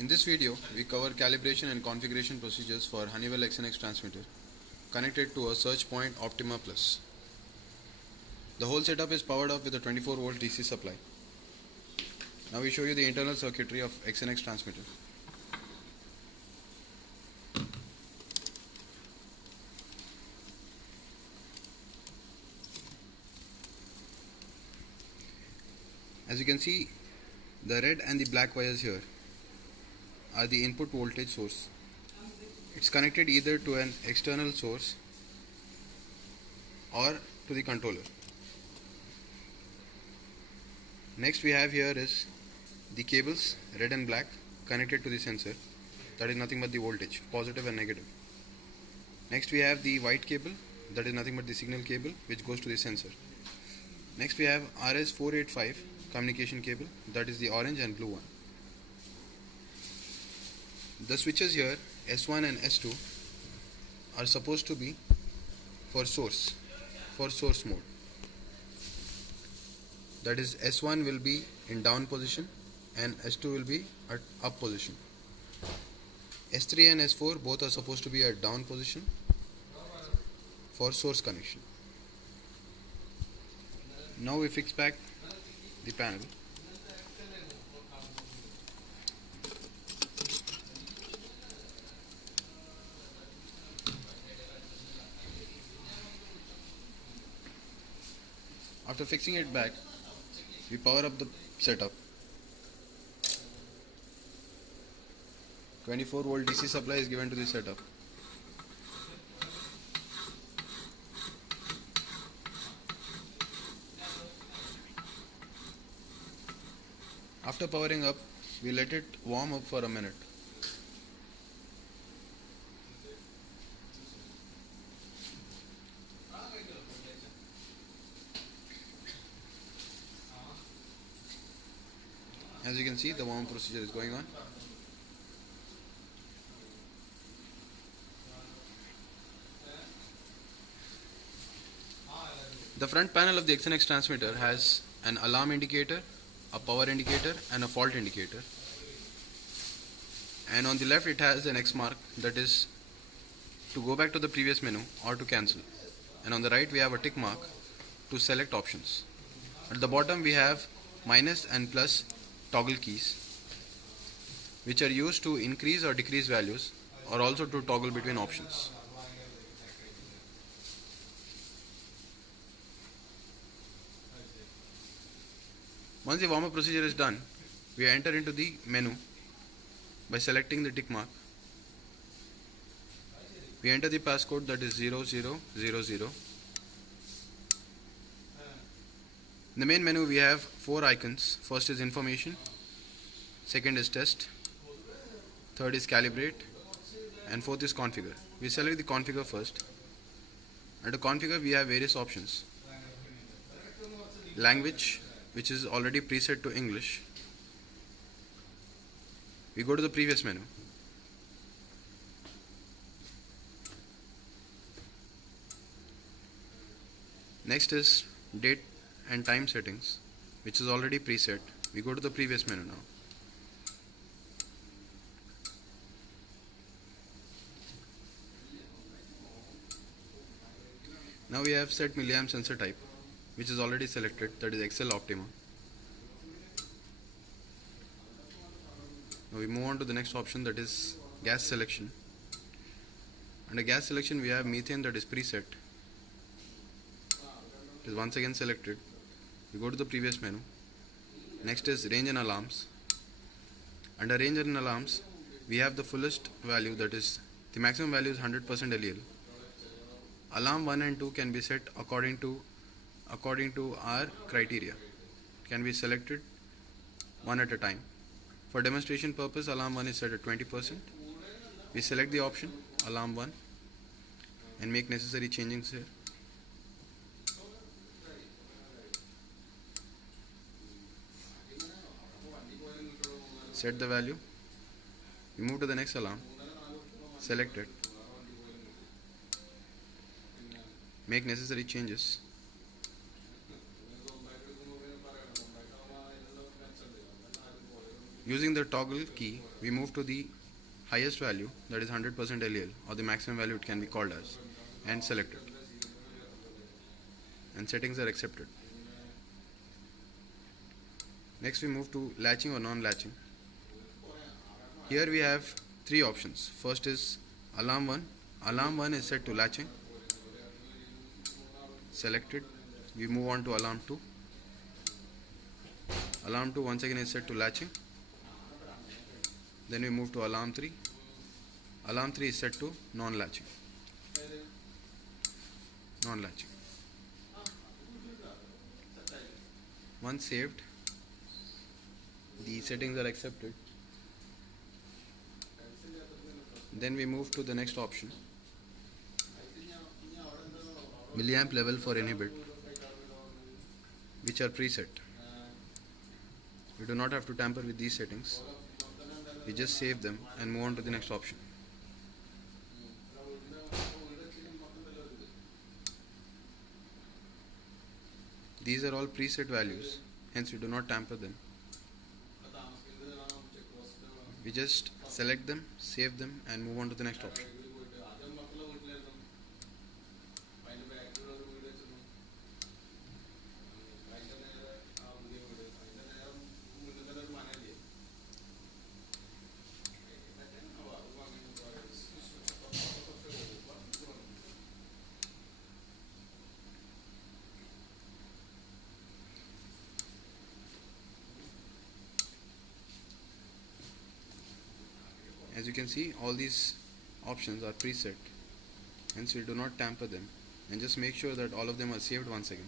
In this video, we cover calibration and configuration procedures for Honeywell XNX transmitter connected to a surge point Optima Plus. The whole setup is powered up with a 24 volt DC supply. Now we show you the internal circuitry of XNX transmitter. As you can see, the red and the black wires here are the input voltage source. It's connected either to an external source or to the controller. Next we have here is the cables, red and black, connected to the sensor. That is nothing but the voltage, positive and negative. Next we have the white cable, that is nothing but the signal cable which goes to the sensor. Next we have RS485 communication cable, that is the orange and blue one. The switches here, S1 and S2, are supposed to be for source mode. That is, S1 will be in down position and S2 will be at up position. S3 and S4 both are supposed to be at down position for source connection. Now we fix back the panel. After fixing it back, we power up the setup. 24 volt DC supply is given to the setup. After powering up, we let it warm up for a minute. As you can see, the warm procedure is going on. The front panel of the XNX transmitter has an alarm indicator, a power indicator and a fault indicator. And on the left it has an X mark, that is to go back to the previous menu or to cancel. And on the right we have a tick mark to select options. At the bottom we have minus and plus toggle keys, which are used to increase or decrease values or also to toggle between options. Once the warm-up procedure is done, we enter into the menu by selecting the tick mark. We enter the passcode, that is 0000. In the main menu we have 4 icons. First is information, second is test, third is calibrate, and fourth is configure. We select the configure first. Under configure we have various options. Language, which is already preset to English. We go to the previous menu. Next is date and time settings, which is already preset. We go to the previous menu now. Now we have set milliamp sensor type, which is already selected, that is XL Optima. Now we move on to the next option, that is gas selection. Under gas selection we have methane, that is preset. It is once again selected. We go to the previous menu. Next is range and alarms. Under range and alarms we have the fullest value, that is the maximum value is 100% LEL. Alarm 1 and 2 can be set according to our criteria. It can be selected one at a time. For demonstration purpose, alarm 1 is set at 20%. We select the option alarm 1 and make necessary changes here. Set the value. We move to the next alarm. Select it. Make necessary changes. Using the toggle key, we move to the highest value, that is 100% LEL, or the maximum value it can be called as, and select it. And settings are accepted. Next we move to latching or non-latching. Here we have three options. First is alarm 1. Alarm 1 is set to latching. Selected. We move on to alarm 2. Alarm 2 once again is set to latching. Then we move to alarm 3. Alarm 3 is set to non-latching. Non-latching. Once saved, the settings are accepted. Then we move to the next option, milliamp level for any bit, which are preset. We do not have to tamper with these settings. We just save them and move on to the next option. These are all preset values, hence we do not tamper them. We just select them, save them, and move on to the next option. As you can see, all these options are preset, hence we do not tamper them, and just make sure that all of them are saved once again.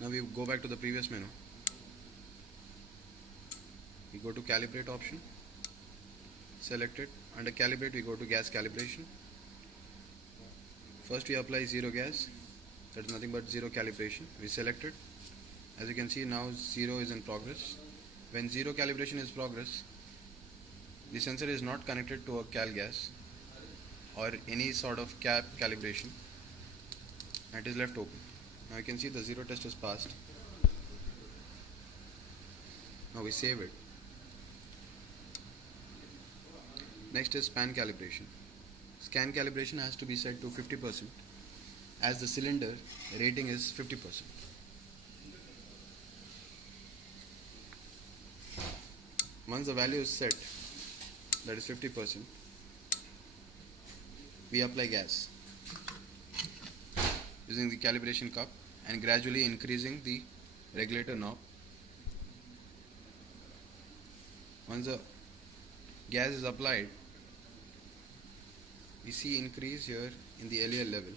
Now we go back to the previous menu. We go to calibrate option, select it. Under calibrate we go to gas calibration. First we apply 0 gas, that is nothing but 0 calibration. We select it. As you can see, now 0 is in progress. When 0 calibration is progress, the sensor is not connected to a cal gas or any sort of cap calibration, and it is left open. Now you can see the 0 test is passed. Now we save it. Next is span calibration. Scan calibration has to be set to 50%, as the cylinder rating is 50%. Once the value is set, that is 50%, we apply gas using the calibration cup and gradually increasing the regulator knob. Once the gas is applied, we see increase here in the LEL level.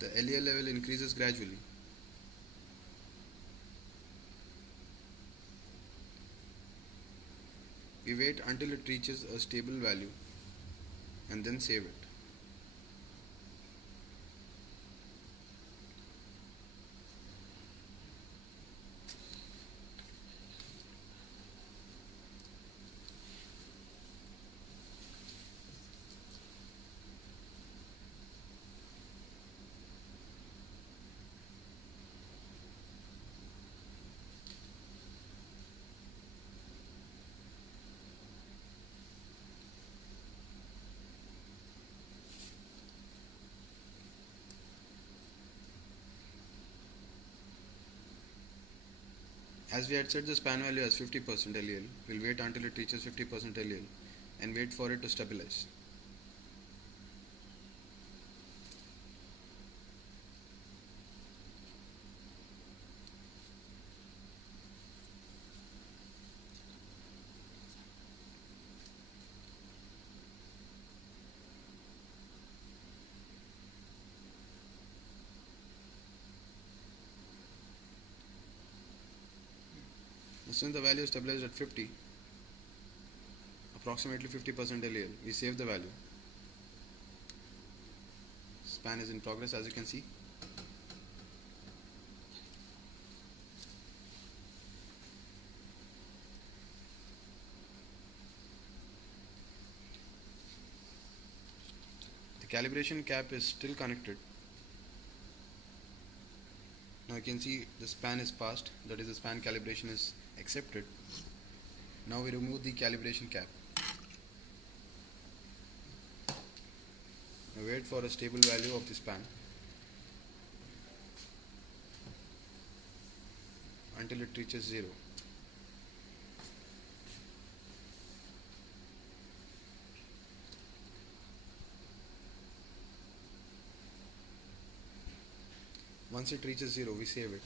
The LEL level increases gradually. We wait until it reaches a stable value and then save it. As we had set the span value as 50% LEL, we'll wait until it reaches 50% LEL and wait for it to stabilize. since the value is stabilized at 50, approximately 50% LEL, we save the value. Span is in progress, as you can see. The calibration cap is still connected. Now you can see the span is passed, that is, the span calibration is accepted. Now we remove the calibration cap. Now wait for a stable value of the span until it reaches 0. Once it reaches 0, we save it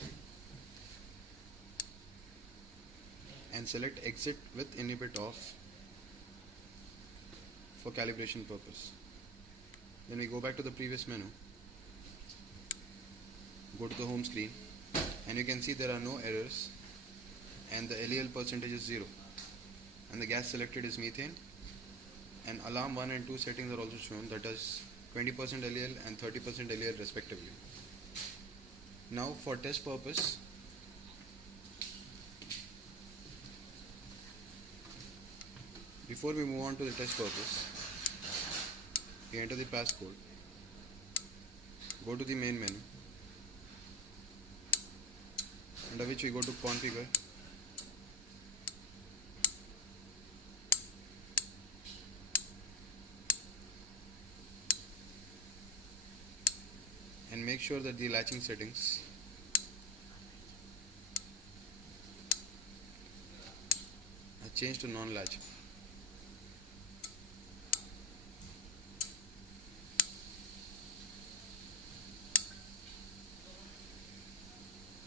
and select exit with inhibit off for calibration purpose. Then we go back to the previous menu, go to the home screen, and you can see there are no errors and the LEL percentage is 0 and the gas selected is methane, and alarm 1 and 2 settings are also shown, that is 20% LEL and 30% LEL respectively. Now for test purpose, before we move on to the test purpose, we enter the passcode, go to the main menu, under which we go to configure, and make sure that the latching settings are changed to non-latch.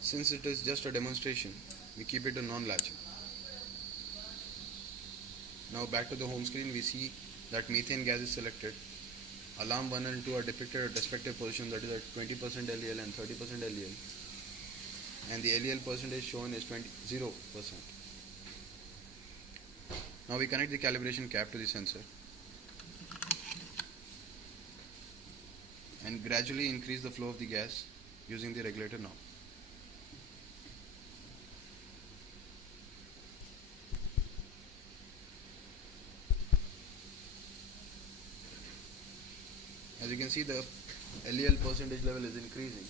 Since it is just a demonstration, we keep it to non-latch. Now back to the home screen, we see that methane gas is selected. Alarm 1 and 2 are depicted at respective positions, that is at 20% LEL and 30% LEL, and the LEL percentage shown is 0%. Now we connect the calibration cap to the sensor and gradually increase the flow of the gas using the regulator knob. As you can see, the LEL percentage level is increasing.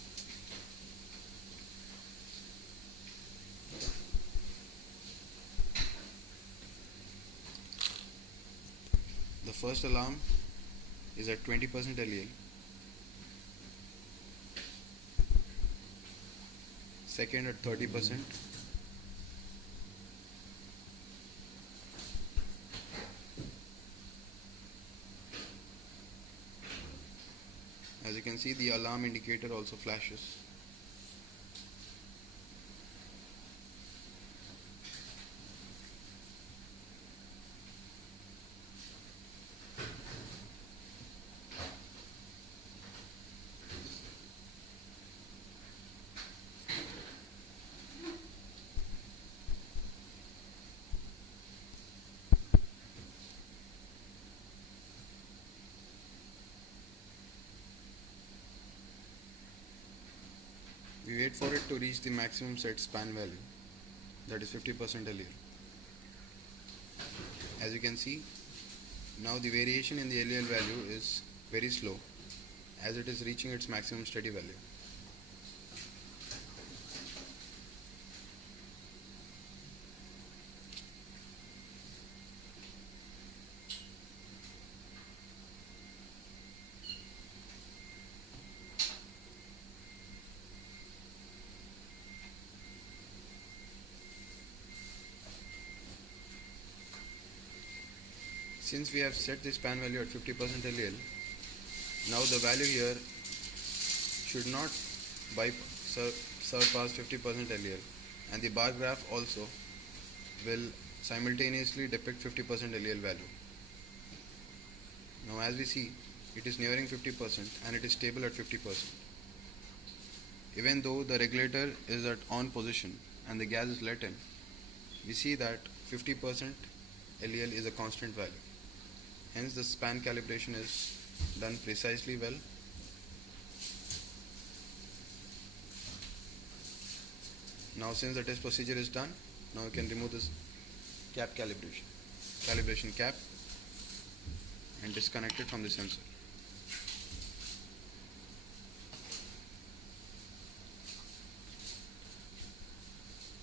The first alarm is at 20% LEL, second at 30%, as you can see, the alarm indicator also flashes. We wait for it to reach the maximum set span value, that is 50% LEL. As you can see, now the variation in the LEL value is very slow as it is reaching its maximum steady value. Since we have set the span value at 50% LEL, now the value here should not surpass 50% LEL, and the bar graph also will simultaneously depict 50% LEL value. Now as we see, it is nearing 50% and it is stable at 50%. Even though the regulator is at on position and the gas is let in, we see that 50% LEL is a constant value. Hence the span calibration is done precisely well. Now since the test procedure is done, now you can remove this calibration cap and disconnect it from the sensor.